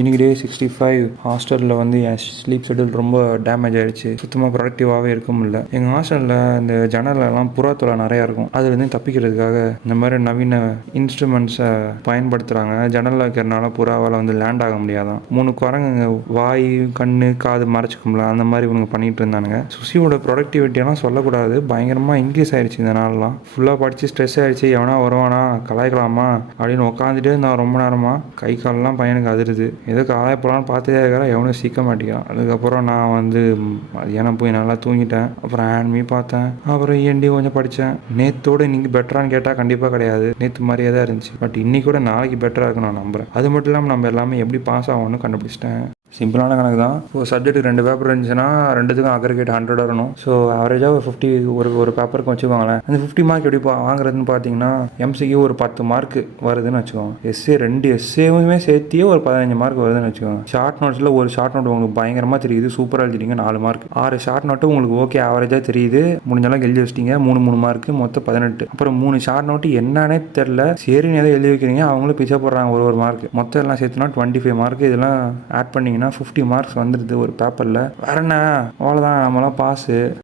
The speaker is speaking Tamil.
இன்னைக்கு டே 65 ஹாஸ்டலில் வந்து என் ஸ்லீப் ஷெட்யூல் ரொம்ப டேமேஜ் ஆகிடுச்சு. சுத்தமாக ப்ரொடக்டிவாகவே இருக்க முடியல. எங்கள் ஹாஸ்டலில் இந்த ஜன்னலெல்லாம் புறாத்தொலை நிறையா இருக்கும். அதுலேருந்து தப்பிக்கிறதுக்காக இந்த மாதிரி நவீன இன்ஸ்ட்ருமெண்ட்ஸை பயன்படுத்துகிறாங்க. ஜன்னலில் வைக்கிறனால புறாவால் வந்து லேண்ட் ஆக முடியாதான். 3 குரங்குங்க வாய் கண்ணு காது மறைச்சிக்கும்ல, அந்த மாதிரி இவங்க பண்ணிகிட்டு இருந்தானுங்க. சுசியோட ப்ரொடக்டிவிட்டியெல்லாம் சொல்லக்கூடாது, பயங்கரமாக இன்க்ரீஸ் ஆகிடுச்சு. இந்த நாளெலாம் ஃபுல்லாக படித்து ஸ்ட்ரெஸ் ஆகிடுச்சு. எவனா வருவானா கலாய்க்கலாமா அப்படின்னு உட்காந்துட்டே இருந்தான் ரொம்ப நேரமாக. கை காலெலாம் பையனுக்கு அதிருது. ஏதோ காலையில் போகலான்னு பார்த்துட்டே இருக்கிறேன், எவனும் சீக்க மாட்டேங்கிறான். அதுக்கப்புறம் நான் வந்து மதியானம் போய் நல்லா தூங்கிட்டேன். அப்புறம் ஆன்மி பார்த்தேன், அப்புறம் END கொஞ்சம் படித்தேன். நேற்றோடு இன்றைக்கி பெட்டரானு கேட்டால் கண்டிப்பாக கிடையாது, நேற்று மாதிரியே தான் இருந்துச்சு. பட் இன்றைக்கி கூட நாளைக்கு பெட்டராக இருக்குன்னு நான் நம்புகிறேன். அது மட்டும் இல்லாமல் நம்ம எல்லாமே எப்படி பாஸ் ஆகணும்னு கண்டுபிடிச்சிட்டேன். சிம்பிளான கணக்கு தான். ஒரு சப்ஜெக்ட்டுக்கு 2 பேப்பர் இருந்துச்சுன்னா 2த்துக்கும் அக்ரிகேட் 100 வரணும். ஸோ ஆவரேஜாக ஒரு 50 ஒரு பேப்பருக்கு வச்சுக்கோங்களேன். அந்த 50 மார்க் எப்படி வாங்குறதுன்னு பார்த்தீங்கன்னா, MCQ ஒரு 10 மார்க் வருதுன்னு வச்சுக்கோங்க. எஸ்ஏ 2 எஸ்ஏவுமே சேர்த்தியே ஒரு 15 மார்க் வருதுன்னு வச்சுக்கோங்க. ஷார்ட் நோட்ஸில் ஒரு ஷார்ட் நோட் உங்களுக்கு பயங்கரமாக தெரியுது, சூப்பராக எழுதிட்டீங்க 4 மார்க். 6 ஷார்ட் நோட்டு உங்களுக்கு ஓகே ஆவரேஜாக தெரியுது, முடிஞ்சளவுக்கு எழுதி வச்சிட்டிங்க 3 மார்க், மொத்தம் 18. அப்புறம் 3 ஷார்ட் நோட்டு என்னன்னே தெரில, சரின்னு எதை எழுதி வைக்கிறீங்க, அவங்களும் பிச்சை போடுறாங்க ஒரு மார்க். மொத்தம் எல்லாம் சேர்த்துனா 25 மார்க். இதெல்லாம் ஆட் பண்ணிங்கன்னா 50 மார்க்ஸ் வந்துடுது ஒரு பேப்பரில். வேற என்ன, அவ்வளோதான், நம்மளாம் பாஸு.